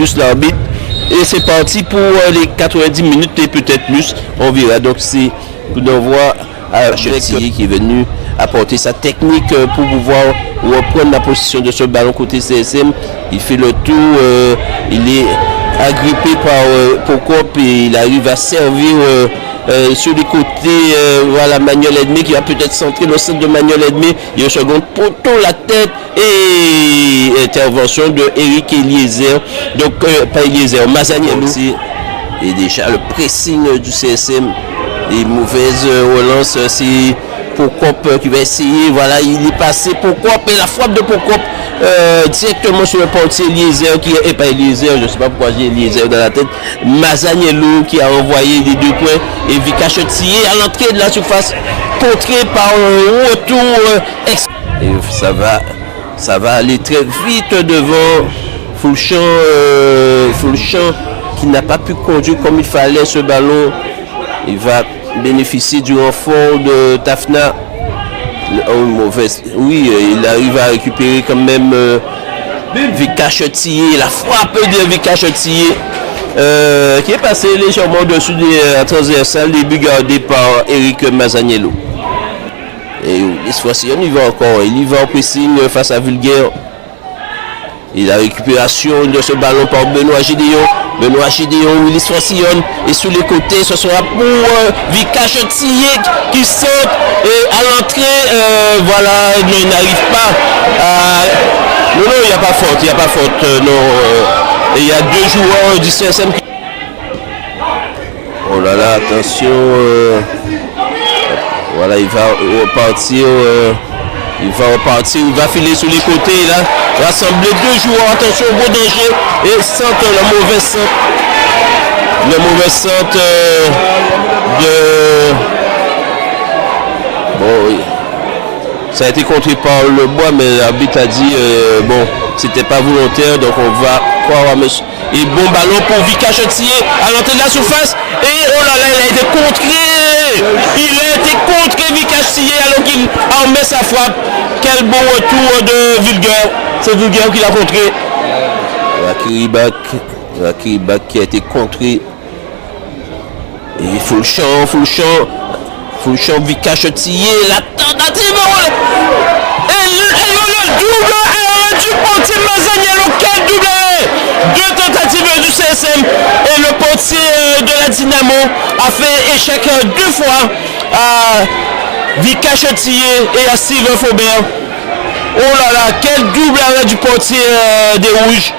plus l'arbitre. Et c'est parti pour les 90 minutes et peut-être plus, on verra. Donc c'est pour nous voir Chetier qui est venu apporter sa technique pour pouvoir reprendre la position de ce ballon côté CSM. Il fait le tour, il est agrippé par Pocop et il arrive à servir sur les côtés, voilà Manuel Edmé qui va peut-être centrer le centre de Manuel Edmé. Il y a un second poteau, la tête et intervention de Eric Eliezer. Donc pas Eliezer, Mazaniello aussi. Et déjà le pressing du CSM, les mauvaises relances, c'est Pocop qui va essayer, voilà il est passé Pocop et la frappe de Pocop directement sur le portier Eliezer qui est pas Eliezer, je ne sais pas pourquoi j'ai Eliezer dans la tête, Mazaniello qui a envoyé les 2 points et Vika Chetier à l'entrée de la surface contré par un retour et ça va aller très vite devant Fulchamp qui n'a pas pu conduire comme il fallait ce ballon. Il va bénéficier du renfort de Tafna. Oui, il arrive à récupérer quand même Vika Chetier, la frappe de Vika Chetier qui est passé légèrement au-dessus de la transversale, début gardé par Eric Mazaniello. Et cette fois-ci, il va en pressing face à Vulgaire. Et la récupération de ce ballon par Benoît Gédéon. Willis Francillon et sur les côtés, ce sera pour Vika Chetier qui saute et à l'entrée, voilà, il n'arrive pas à... Non, il n'y a pas faute, non. Et il y a 2 joueurs du CSM qui... Oh là là, attention, voilà, il va repartir, il va filer sur les côtés là. Rassembler 2 joueurs, attention au gros danger et centre, le mauvais centre de... Bon, oui. Ça a été contré par le bois, mais l'arbitre a dit, bon, c'était pas volontaire, donc on va croire à monsieur. Et bon ballon pour Vika Chetier à l'entrée de la surface, et oh là là, il a été contré Vika Chetier alors qu'il en met sa frappe. Quel bon retour de Vulgaire. C'est Vulgaire qui l'a contré. La Kiribak qui a été contré. Et Fulchamp, Vika Chetier, la tentative. Et le double du portier Mazaniello. Quel double! 2 tentatives du CSM. Et le portier de la Dynamo a fait échec 2 fois à Vika Chetier et à Sylvain Faubert. Oh là là, quel double arrêt du portier des Rouges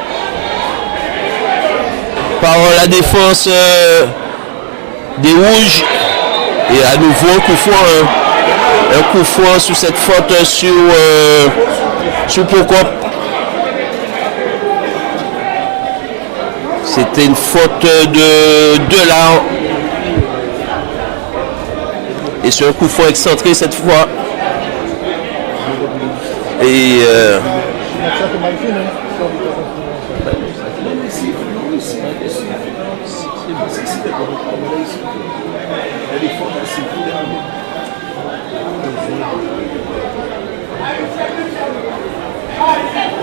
par la défense des Rouges. Et à nouveau un coup franc sur cette faute sur Pocop. C'était une faute de Delard. Et sur un coup franc excentré cette fois. Et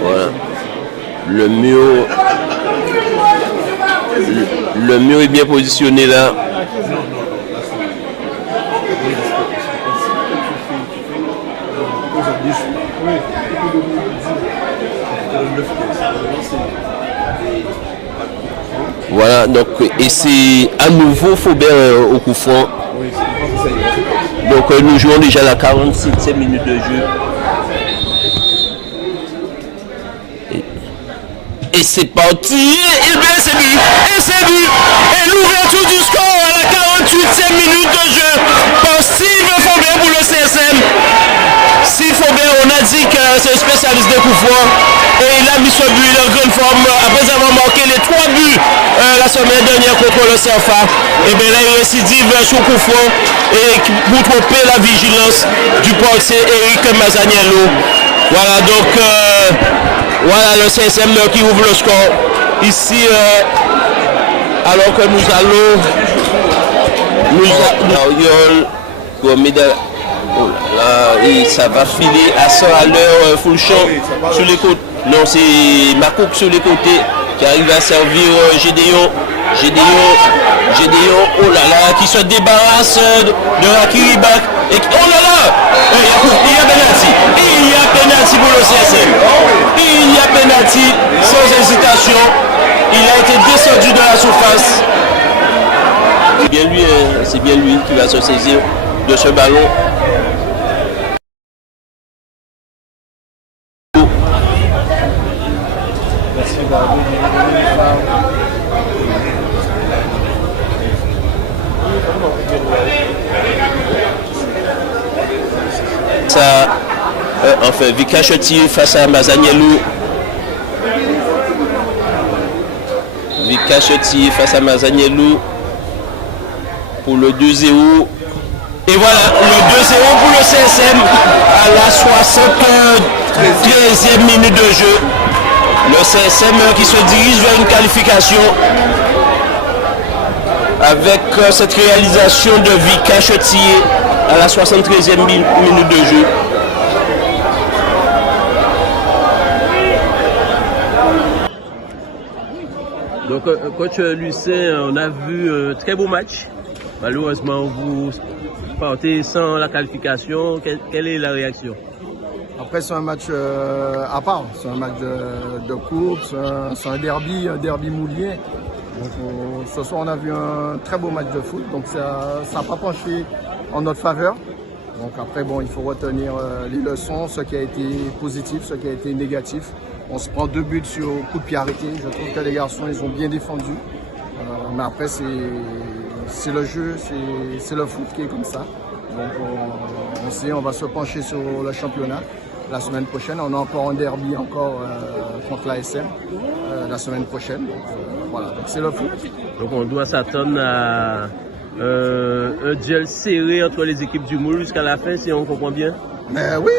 voilà. Le mur est bien positionné là. Voilà, donc, et c'est à nouveau Faubert au coup franc. Donc nous jouons déjà la 46e minute de jeu. Et c'est parti, et bien c'est but, et c'est but, et l'ouverture du score à la 48e minute de jeu par Steve Faubert pour le CSM. Steve Faubert, on a dit que c'est un spécialiste des coups francs, et il a mis ce but, il est en grande forme, après avoir marqué les 3 buts la semaine dernière contre le CFA. Et bien là il récidive sur coup franc, et pour tromper la vigilance du portier Eric Mazaniello. Voilà donc... voilà le CSM qui ouvre le score ici alors que nous allons et ça va filer à 100 à l'heure Fulchamp sur les côtés. Non, c'est Macouk sur les côtés. qui arrive à servir Gédéon, oh là là, qui se débarrasse de Rakiribak. Et oh là là, il y a penalty. Il y a penalty pour le CSM. Il y a penalty sans hésitation. Il a été descendu de la surface. C'est bien lui qui va se saisir de ce ballon. Ça, enfin, Vika Cheti face à Mazanielou. Vika Cheti face à Mazanielou pour le 2-0. Et voilà, le 2-0 pour le CSM à la 73e minute de jeu. Le CSM qui se dirige vers une qualification avec cette réalisation de Vika Cheti à la 73e minute de jeu. Donc, coach Lucien, on a vu un très beau match. Malheureusement, vous partez sans la qualification. Quelle est la réaction? Après, c'est un match à part. C'est un match de coupe, c'est un derby moulier. Donc, ce soir, on a vu un très beau match de foot. Donc, ça n'a pas penché en notre faveur. Donc après, bon, il faut retenir les leçons, ce qui a été positif, ce qui a été négatif. On se prend 2 buts sur coup de pied arrêté. Je trouve que les garçons, ils ont bien défendu. Mais après, c'est le jeu, c'est le foot qui est comme ça. Donc on va se pencher sur le championnat la semaine prochaine. On a encore un derby contre l'ASM la semaine prochaine. Donc voilà, donc c'est le foot. Donc on doit s'attendre à un duel serré entre les équipes du Moule jusqu'à la fin, si on comprend bien. Mais oui,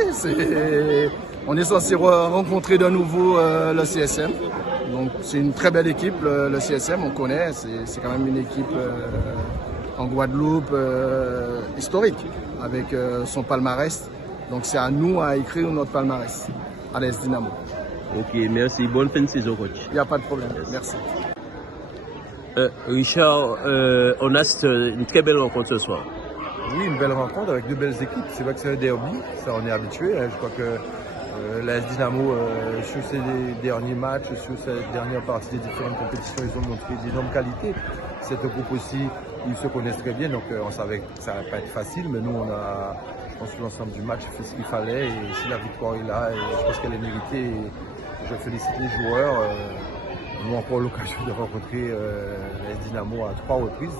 on est censé rencontrer de nouveau le CSM. Donc c'est une très belle équipe, le CSM, on connaît. C'est quand même une équipe en Guadeloupe historique, avec son palmarès. Donc c'est à nous à écrire notre palmarès à l'AS Dynamo. Ok, merci. Bonne fin de saison, coach. Il n'y a pas de problème. Merci. Richard, on a une très belle rencontre ce soir. Oui, une belle rencontre avec 2 belles équipes. C'est vrai que c'est un derby, ça on est habitué. Je crois que l'AS Dynamo, sur ces derniers matchs, sur cette dernière partie des différentes compétitions, ils ont montré d'énormes qualités. Cette groupe aussi, ils se connaissent très bien, donc on savait que ça n'allait pas être facile, mais nous on a, je pense que l'ensemble du match fait ce qu'il fallait, et si la victoire est là, je pense qu'elle est méritée. Et je félicite les joueurs. Nous avons encore l'occasion de rencontrer l'AS Dynamo à 3 reprises.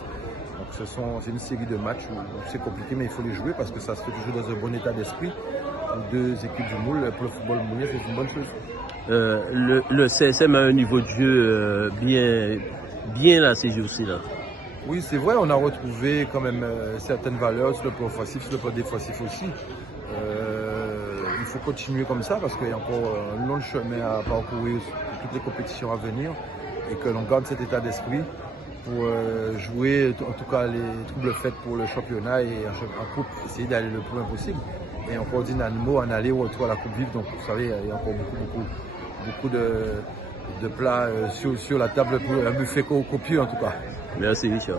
Donc c'est une série de matchs où c'est compliqué, mais il faut les jouer parce que ça se fait toujours dans un bon état d'esprit. Les 2 équipes du Moule, pour le football moulin, c'est une bonne chose. Le CSM a un niveau de jeu bien là ces jours-ci. Oui, c'est vrai, on a retrouvé quand même certaines valeurs sur le plan offensif, sur le plan défensif aussi. Il faut continuer comme ça parce qu'il y a encore un long chemin à parcourir sur toutes les compétitions à venir et que l'on garde cet état d'esprit pour jouer en tout cas les troubles faits pour le championnat et en coupe, essayer d'aller le plus loin possible. Et encore Dynamo en aller ou retour à la coupe vive, donc vous savez, il y a encore beaucoup de plats sur la table, pour un buffet copieux en tout cas. Merci Richard.